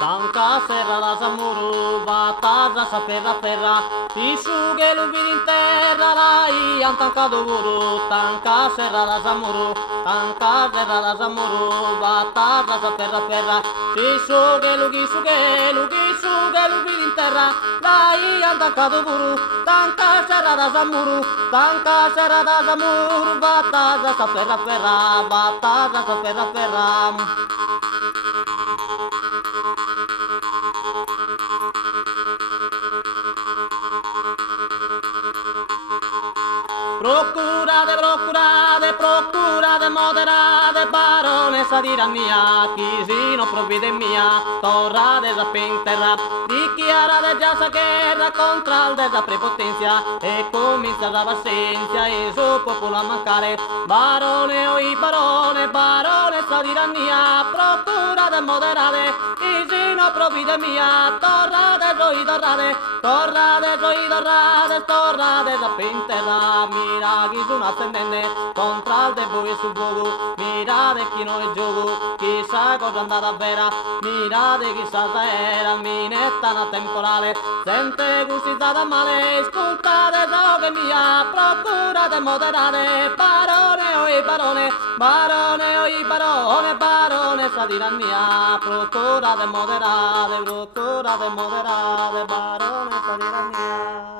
Tanka serrada samuru, batasa sapera perra, isugelu vidinterra, rai antancado buru, tanka serrada samuru, batasa sapera perra, isugelu vidinterra, rai antancado buru, tanka serrada samuru, batasa sapera perra. Procurade, moderade, baronessa di mia, chi si non provvide mia, torrade sa penterra, dichiarade già sa guerra contra il desa prepotenza, e comincia la vassenza e su popolo a mancare, barone oi barone, baronessa di mia, procurade, moderade, chi si non provvide mia, torrade sa penterra, mira chi su nascendente, contra il debo e sul gioco, mirate chi non è gioco, chissà cosa è andata vera, mirate chissà era, minetta una temporale, sente gustata male, ascoltate ciò che mia, procurate moderate, barone oi barone sa tirannia, procurate moderate, barone sa tirannia.